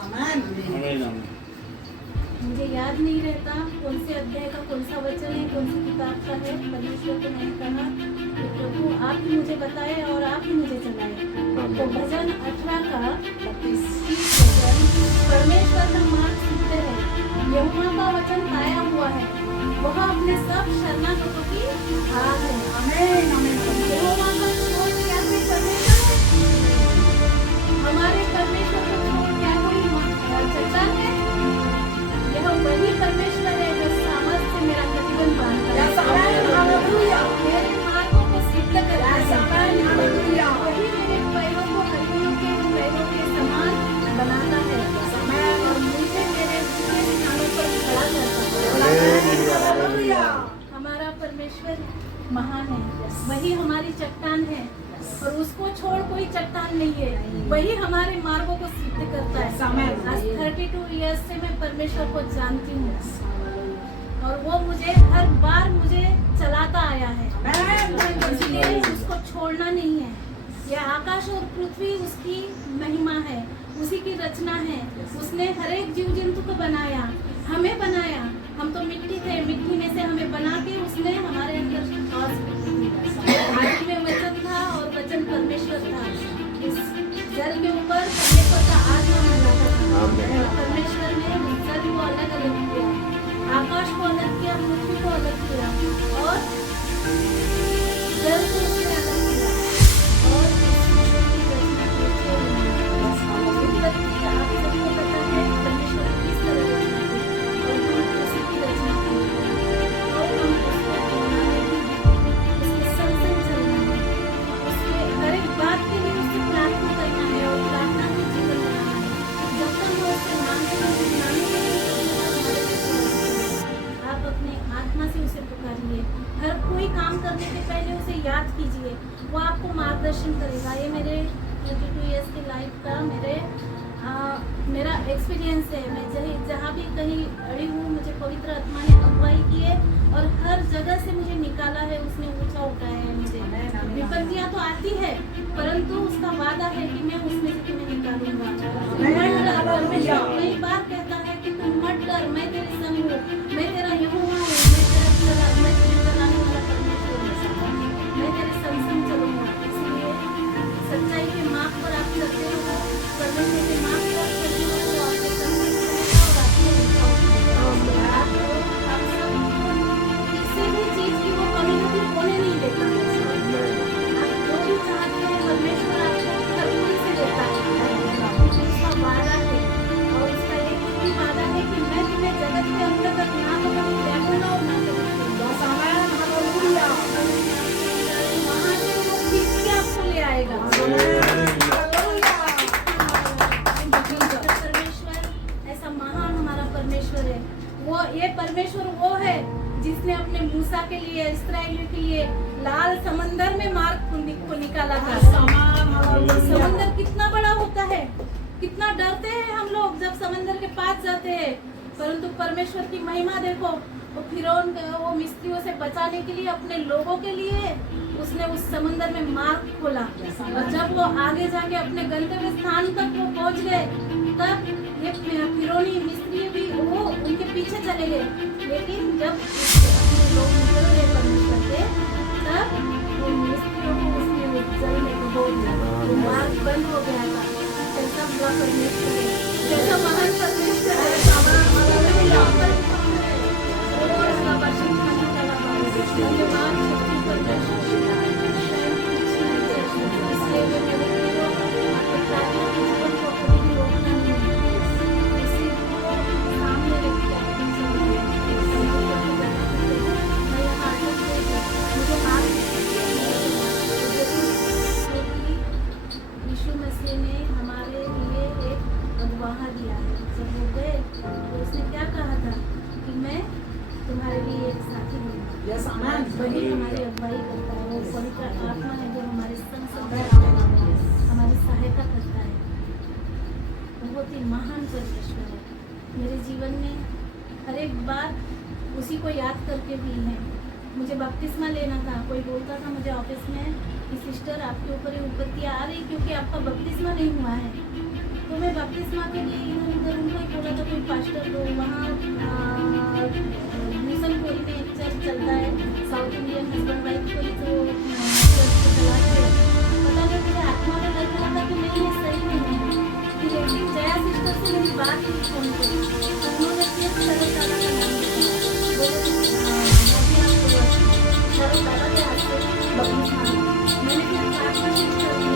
आमीन। मुझे याद नहीं रहता कौन से अध्याय का कौन सा वचन है, कौन सी किताब का है। परमेश्वर को मैंने कहा कि प्रभु आप ही मुझे बताए और आप ही मुझे चलाए। तो भजन 18 का 30 वचन, परमेश्वर का मार्ग सिद्ध है, यहोवा का वचन काया हुआ है, वह अपने सब शरणागतों की आग है। आमीन आमीन। यहोवा का छोड़ क्या कोई परमेश्वर है? हमारे परमेश्वर को छोड़ क्या कोई चट्टान है? यह वही परमेश्वर है जो सामर्थ्य से मेरा प्रतिबंध बांधता है, मेरे मार्गों को सिद्ध करता है, वही मेरे पैरों को हड्डियों के पैरों के समान बनाता है और मुझे मेरे ऊंचे स्थानों पर खड़ा करता है। हमारा परमेश्वर महान है, वही हमारी चट्टान है और उसको छोड़ कोई चट्टान नहीं है। वही हमारे मार्गों को सिद्ध करता है। आज 32 इयर्स से मैं परमेश्वर को जानती हूँ और वो मुझे हर बार मुझे चलाता आया है, इसलिए उसको छोड़ना नहीं है। यह आकाश और पृथ्वी उसकी महिमा है, उसी की रचना है। उसने हर एक जीव जंतु को बनाया, हमें बनाया। हम तो मिट्टी थे, मिट्टी में से हमें बना के उसने हमारे अंदर आदि में वचन था और वचन परमेश्वर था। इस जल के ऊपर परमेश्वर का आत्मा मंडराता था। परमेश्वर ने उस जल को अलग अलग किया, आकाश को अलग किया, पृथ्वी को अलग किया और जल को उसने अलग किया और आप सबको पता है परमेश्वर किस तरह रचना की और हम उसी की रचना की और हम उसको उसके संग संग चलना है, उसके हर एक बात के लिए उससे प्रार्थना करना है और प्रार्थना में जीवन बनाना है। जब तक हम उससे मांगते आप अपने आत्मा से उसे पुकारिए। हर कोई काम करने से पहले उसे याद कीजिए, वो आपको मार्गदर्शन करेगा। ये मेरे 32 इयर्स की लाइफ का मेरा एक्सपीरियंस है। मैं जहाँ भी कहीं अड़ी हूँ, मुझे पवित्र आत्मा ने अगुवाई की है और हर जगह से मुझे निकाला है, उसने ऊंचा उठाया है मुझे। विपत्तियाँ तो आती है परंतु उसका वादा है कि मैं उसमें से तुम्हें निकालूंगा। परमेश्वर कई बार कहता है कि तुम मत डर, मैं तेरे संग हूँ, मैं तेरा यहोवा हूँ, मैं तेरे चलाने वाला परमेश्वर हूँ, मैं तेरे संग संग चलूंगा। इसलिए सच्चाई के मार्ग पर आप चलते हो, परमेश्वर के मार्ग पर चलते हो तो आपके संग संग चलेगा और आप सब किसी भी चीज की वो कमी कभी होने नहीं देता। आप जो भी चाहते हैं परमेश्वर आपको हर कोई से देता है। उसका वादा है और उसका एक ही वादा है कि मैं तुम्हें जगत के अंतर्गत ना तो कभी त्यागूंगा और ना कभी वहाँ से वो खींच के आपको ले आएगा। परमेश्वर ऐसा महान हमारा परमेश्वर है। वो ये परमेश्वर वो है जिसने अपने मूसा के लिए, इस्राएलियों के लिए लाल समंदर में मार्ग को निकाला था। समंदर कितना बड़ा होता है, कितना डरते हैं हम लोग जब समंदर के पास जाते हैं, परंतु परमेश्वर की महिमा देखो। वो फिरौन वो मिस्रियों से बचाने के लिए, अपने लोगों के लिए उसने उस समंदर में मार्ग खोला और जब वो आगे जाके अपने गंतव्य स्थान तक वो पहुंच गए, तब ये फिरौनी मिस्री भी वो उनके पीछे चले गए। लेकिन जब अपने लोग निकल गए परमेश्वर के, तब वो मिस्रियों को उसने जल में डुबो दिया, वो मार्ग बंद हो गया था। कैसा बुरा परमेश्वर है, कैसा महान परमेश्वर है। यीशु मसीह ने हमारे लिए एक अगुवाह दिया है। जब वो गए तो उसने क्या कहा था कि मैं तुम्हारे लिए एक साथी दूंगा। वही हमारी अगुवाई करता है, वो पवित्र आत्मा है जो हमारे संग हमारी सहायता करता है। बहुत ही महान परमेश्वर है। मेरे जीवन में हर एक बात उसी को याद करके भी है। मुझे बपतिस्मा लेना था, कोई बोलता था मुझे ऑफिस में कि सिस्टर आपके ऊपर ये विपत्तियाँ आ रही क्योंकि आपका बपतिस्मा नहीं हुआ है। तो मैं बपतिस्मा के लिए का कोई पास्टर तो वहाँ मिशनपुरी में एक चर्च चलता है, साउथ इंडियन हस्बैंड वाइफ को ही तो चर्च को चलाते हैं। पता नहीं मुझे आत्मा में लग रहा था कि नहीं ये सही नहीं है। फिर एक दिन जया सिस्टर से मेरी बात हुई फोन पे, उन्होंने फिर सरल दादा का नाम लिया, बोले सरल दादा के हाथ से बपतिस्मा ली। मैंने फिर प्रार्थना शुरू कर दी,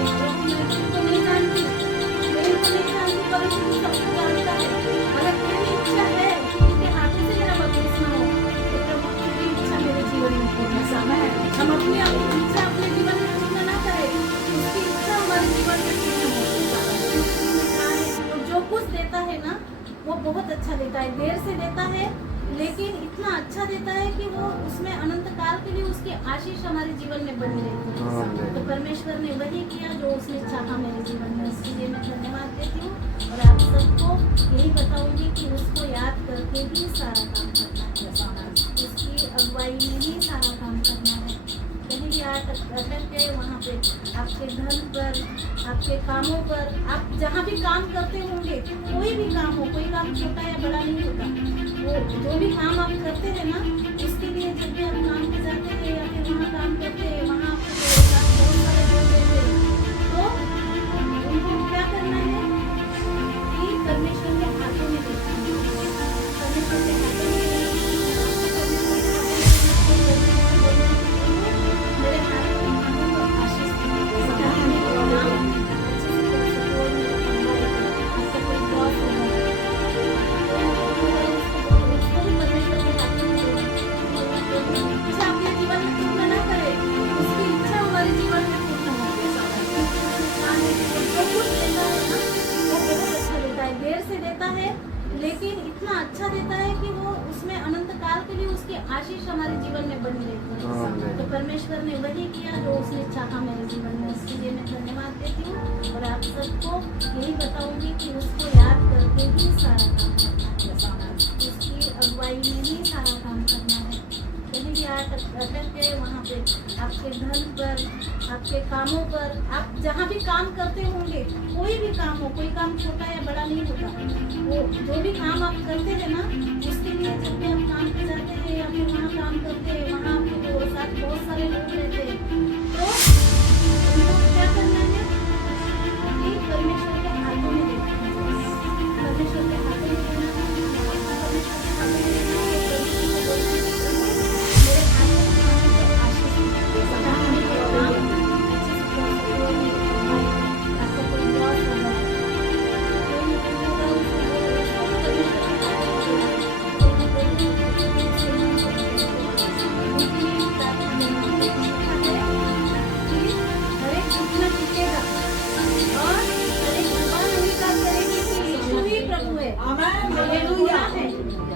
मैं तो नहीं जानती, मेरे को नहीं जानती, पर तू सब कुछ जानता है। अगर तेरी इच्छा है कि उनके हाथों से मेरा बपतिस्मा हो, तो प्रभु तेरी इच्छा मेरे जीवन में पूर्ण करना है। हम अपनी इच्छा अपने जीवन में पूर्ण ना करें, उसकी इच्छा हमारे जीवन में पूर्ण हो। और जो कुछ देता है ना वो बहुत अच्छा देता है, देर से देता है लेकिन इतना अच्छा देता है कि वो उसमें अनंत काल के लिए उसकी आशीष हमारे जीवन में बनी रहती है। तो परमेश्वर ने वही किया जो उसने चाहा मेरे जीवन में, इसके लिए मैं धन्यवाद देती हूँ। और आप सबको यही बताऊंगी कि उसको याद करके ही सारा काम करना है, उसकी अगुवाई में ही सारा काम करना है। कहीं भी अटक गए वहाँ पे आपके धन पर, आपके कामों पर, आप जहाँ भी काम करते होंगे, कोई भी काम हो, कोई काम छोटा या बड़ा नहीं होता, वो जो भी काम आप करते हैं ना, उसके लिए जब भी आप काम पे जाते हैं या फिर वहाँ काम करते हैं, वहाँ आपको बहुत सारे लोग रहते हैं, तो उनको क्या करना है कि परमेश्वर के हाथों में देखना है, परमेश्वर के हाथों में मेरे हाथों को आशीष देना, नाम अच्छे से कर सको, मेरा कमाई आपका कोई बॉस होगा, उसको भी परमेश्वर के हाथों में देना। इच्छा अपने जीवन में पूर्ण ना करे, उसकी इच्छा हमारे जीवन में पूर्ण हो। जो कुछ देता है ना वो बहुत अच्छा देता है, देर से देता है लेकिन इतना अच्छा देता है कि वो उसमें अनंत काल के लिए उसकी आशीष हमारे जीवन में बनी रहती है। तो परमेश्वर ने वही किया जो उसने चाहा मेरे जीवन में, इसके लिए मैं धन्यवाद देती हूँ। और आप सबको यही बताऊंगी कि उसको याद करके ही सारा काम करना है, उसकी अगुवाई में ही सारा काम करना है। कहीं भी अटक गए वहाँ पे आपके धन पर, आपके कामों पर, आप जहाँ भी काम करते होंगे, कोई भी काम हो, कोई काम छोटा या बड़ा नहीं होता, वो जो भी काम आप करते हैं ना, उसके लिए जब भी आप काम पे जाते हैं या फिर वहाँ काम करते हैं, वहाँ आपके साथ बहुत सारे लोग रहते हैं, तो उनको क्या करना है कि परमेश्वर के हाथों में देखना है, परमेश्वर के हाथों में देना है, परमेश्वर के हाथों में देना है, मेरे हाथों में आशीष नाम अच्छे से कर सको, आपका कोई बॉस होगा, कोई ना कोई होगा, उसको परमेश्वर के हाथों में देना है, उनके लिए प्रार्थना करना है कि हर एक घुटना टिकेगा और हर एक जुबान अंगीकार करेगी कि यीशु ही प्रभु है, हालेलुया है।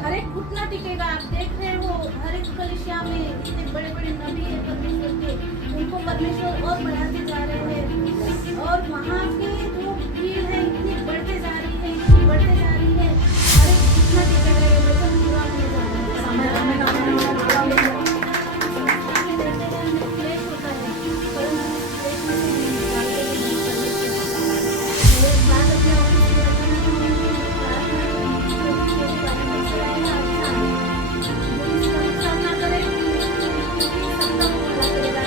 हर एक घुटना टिकेगा। आप देख रहे हो हर एक कलीसिया में इतने बड़े बड़े नबी है परमेश्वर के, उनको परमेश्वर और बढ़ाते जा रहे हैं और वहाँ के जो भीड़ है इतनी बढ़ते जा रही है, इतनी बढ़ते जा रही है, हर एक घुटना टिकेगा, ये वचन पूरा होने जा रहा है। क्लेश होता है परंतु क्लेश में से नहीं निकालते हैं परमेश्वर। एक बात अपने ऑफिस में रखना चाहूँगी, प्रार्थना ना करे सबका भला करेगा।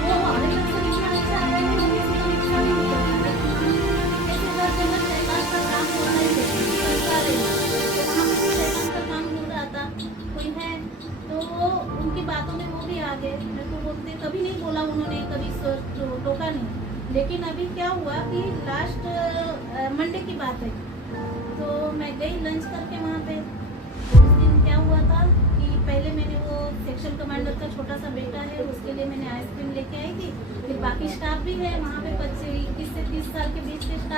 वो हमारे घर से इतना अच्छा है कि किसी को नुकसान नहीं करना। ऐसे घर से मैं शैतान का काम होता ही करता रही, तो वहाँ पे शैतान का काम हो रहा था, कोई है तो उनकी बातों में वो भी आ गए, मेरे को बोलते, कभी नहीं बोला उन्होंने, कभी टोका नहीं, लेकिन अभी क्या हुआ कि लास्ट मंडे की बात है, तो मैं गई लंच करके वहाँ पे। उस दिन क्या हुआ था कि पहले मैंने वो सेक्शन कमांडर का छोटा सा बेटा है, उसके लिए मैंने आइसक्रीम लेके आई थी, फिर बाकी स्टाफ भी है वहाँ पे, 21 से 30 साल के बीच के स्टाफ